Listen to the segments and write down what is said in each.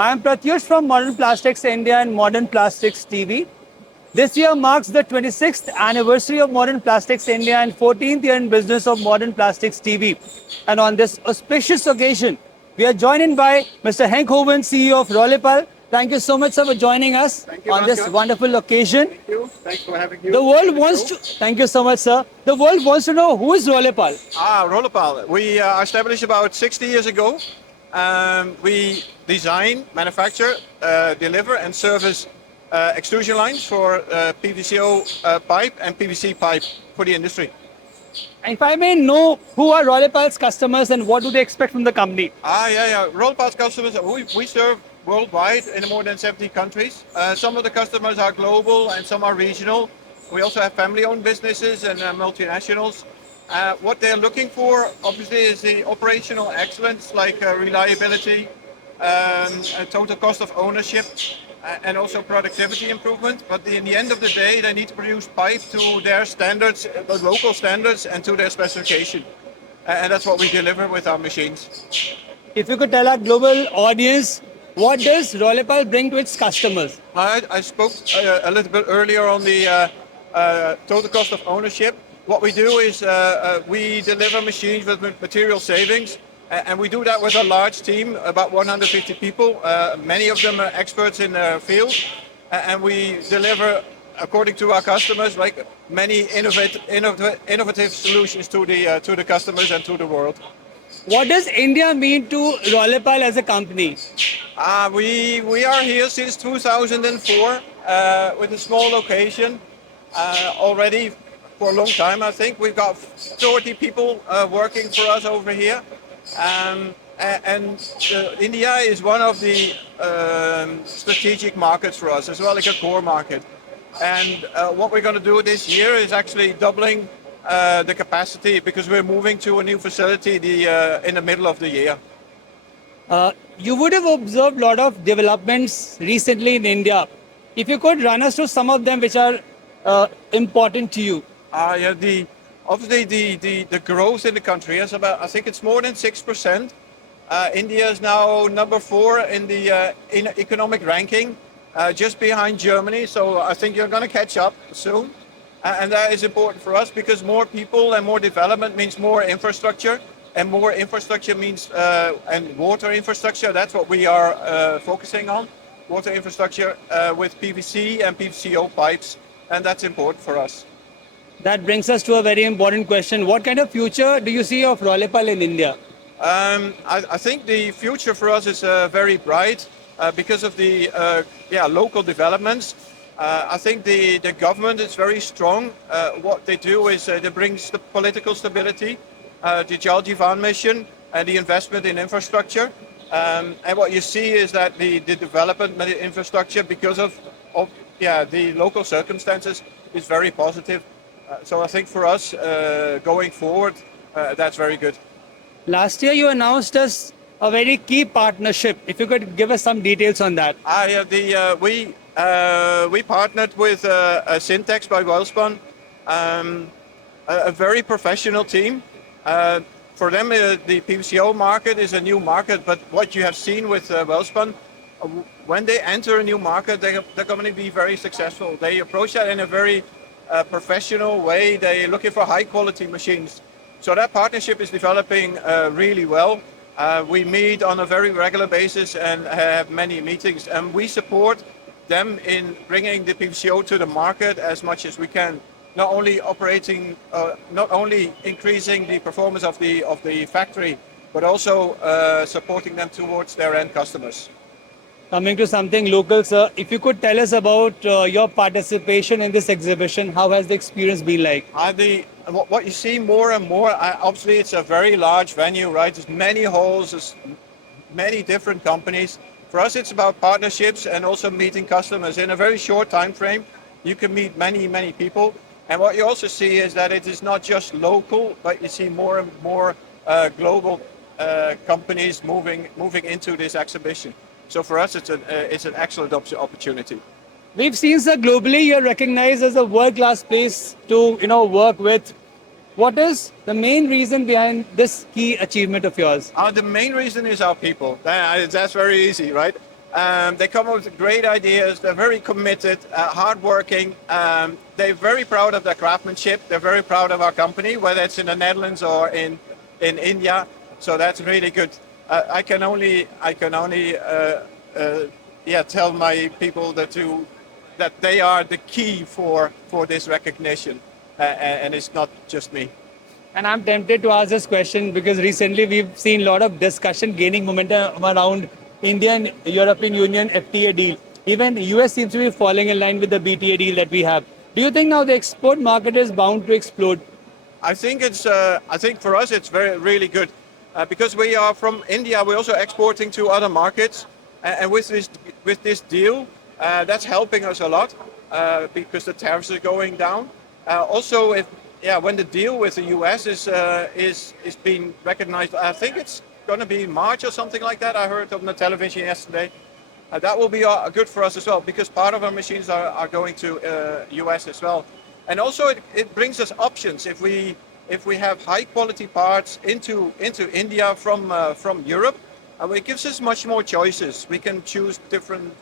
I am Pratyush from Modern Plastics India and Modern Plastics TV. This year marks the 26th anniversary of Modern Plastics India and 14th year in business of Modern Plastics TV. And on this auspicious occasion, we are joined by Mr. Henk Hoven, CEO of Rollepaal. Thank you so much, sir, for joining us on this wonderful occasion. Thank you. Thanks for having you. The world wants to. Thank you so much, sir. The world wants to know who is Rollepaal. Rollepaal. We established about 60 years ago. We design, manufacture, deliver and service extrusion lines for PVCO pipe and PVC pipe for the industry. If I may know, who are Rollepaal's customers and what do they expect from the company? Rollepaal's customers, we serve worldwide in more than 70 countries. Some of the customers are global and some are regional. We also have family-owned businesses and multinationals. What they're looking for, obviously, is the operational excellence, like reliability, total cost of ownership, and also productivity improvement. But in the end of the day, they need to produce pipe to their standards, the local standards, and to their specification. And that's what we deliver with our machines. If you could tell our global audience, what does Rollepaal bring to its customers? I spoke a little bit earlier on the total cost of ownership. What we do is we deliver machines with material savings, and we do that with a large team, about 150 people. Many of them are experts in their field, and we deliver according to our customers, like many innovative solutions to the customers and to the world. What does India mean to Rollepaal as a company? We are here since 2004 with a small location already. For a long time, I think. We've got 30 people working for us over here. And India is one of the strategic markets for us, as well as a core market. And what we're going to do this year is actually doubling the capacity, because we're moving to a new facility in the middle of the year. You would have observed a lot of developments recently in India. If you could run us through some of them which are important to you. Obviously the growth in the country is about, I think it's more than 6%. India is now number 4 in the economic ranking, just behind Germany. So I think you're going to catch up soon. And that is important for us, because more people and more development means more infrastructure, and more infrastructure means and water infrastructure. That's what we are focusing on, water infrastructure with PVC and PVCO pipes, and that's important for us. That brings us to a very important question. What kind of future do you see of Rollepaal in India? I think the future for us is very bright because of the local developments. I think the government is very strong. What they do is they bring political stability, the Jal Jeevan mission, and the investment in infrastructure. And what you see is that the development of the infrastructure, because of the local circumstances, is very positive. So I think for us, going forward, that's very good. Last year you announced us a very key partnership. If you could give us some details on that. We partnered with Syntex by Welspun, a very professional team. For them, the PVCO market is a new market, but what you have seen with Welspun, when they enter a new market, they're going to be very successful. They approach that in a very professional way. They're looking for high quality machines. So that partnership is developing really well. We meet on a very regular basis and have many meetings, and we support them in bringing the PVCO to the market as much as we can. Not only increasing the performance of the factory, but also supporting them towards their end customers. Coming to something local, sir, if you could tell us about your participation in this exhibition, how has the experience been like? What you see more and more, obviously it's a very large venue, right? There's many halls, there's many different companies. For us, it's about partnerships and also meeting customers. In a very short time frame, you can meet many people. And what you also see is that it is not just local, but you see more and more global companies moving into this exhibition. So for us, it's an excellent opportunity. We've seen, sir, globally you're recognized as a world-class place to work with. What is the main reason behind this key achievement of yours? The main reason is our people. That's very easy, right? They come up with great ideas. They're very committed, hardworking. They're very proud of their craftsmanship. They're very proud of our company, whether it's in the Netherlands or in India. So that's really good. I can only tell my people that they are the key for this recognition, and it's not just me. And I'm tempted to ask this question because recently we've seen a lot of discussion gaining momentum around Indian European Union FTA deal. Even US seems to be falling in line with the BTA deal that we have. Do you think now the export market is bound to explode? I think for us it's really good because we are from India. We're also exporting to other markets, and with this deal, that's helping us a lot because the tariffs are going down. Also, when the deal with the US is being recognized, I think it's going to be March or something like that. I heard on the television yesterday. That will be good for us as well because part of our machines are going to US as well. And also it brings us options if we have high quality parts into India from Europe. It gives us much more choices. We can choose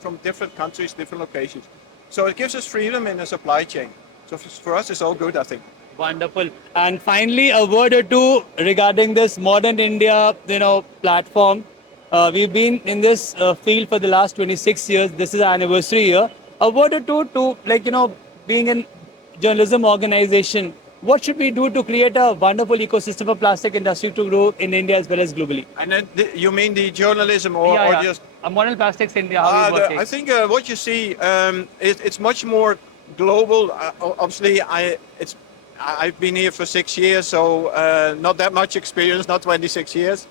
from different countries, different locations. So it gives us freedom in the supply chain. So for us, it's all good, I think. Wonderful. And finally, a word or two regarding this Modern India, platform. We've been in this field for the last 26 years. This is our anniversary year. A word or two to, being in journalism organization, what should we do to create a wonderful ecosystem for plastic industry to grow in India as well as globally? And then you mean the journalism or just... Modern Plastics India, how is working? I think what you see, it's much more global. Obviously, I've been here for 6 years, so not that much experience, not 26 years.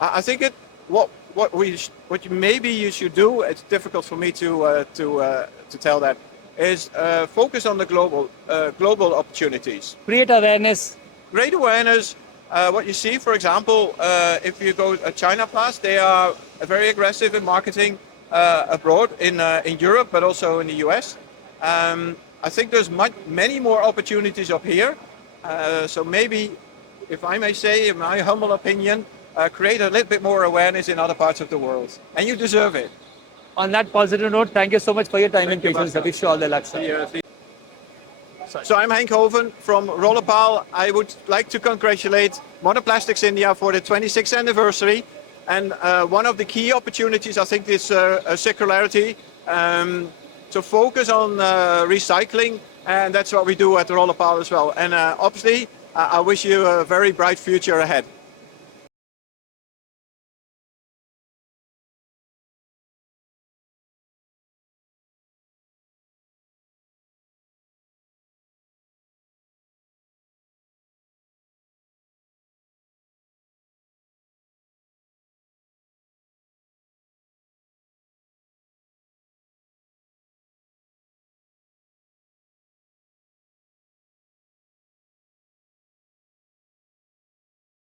I think maybe you should do. It's difficult for me to tell that. Is focus on the global opportunities. Create awareness. Great awareness. What you see, for example, if you go to China Plast, they are very aggressive in marketing abroad in Europe, but also in the US. I think there's many more opportunities up here. So maybe, if I may say, in my humble opinion, create a little bit more awareness in other parts of the world. And you deserve it. On that positive note, thank you so much for your time and patience. I wish you all the luck, sir. So I'm Henk Hoven from Rollepaal. I would like to congratulate Modern Plastics India for the 26th anniversary. And one of the key opportunities, I think, is circularity. So focus on recycling, and that's what we do at Rollepaal as well. And obviously, I wish you a very bright future ahead.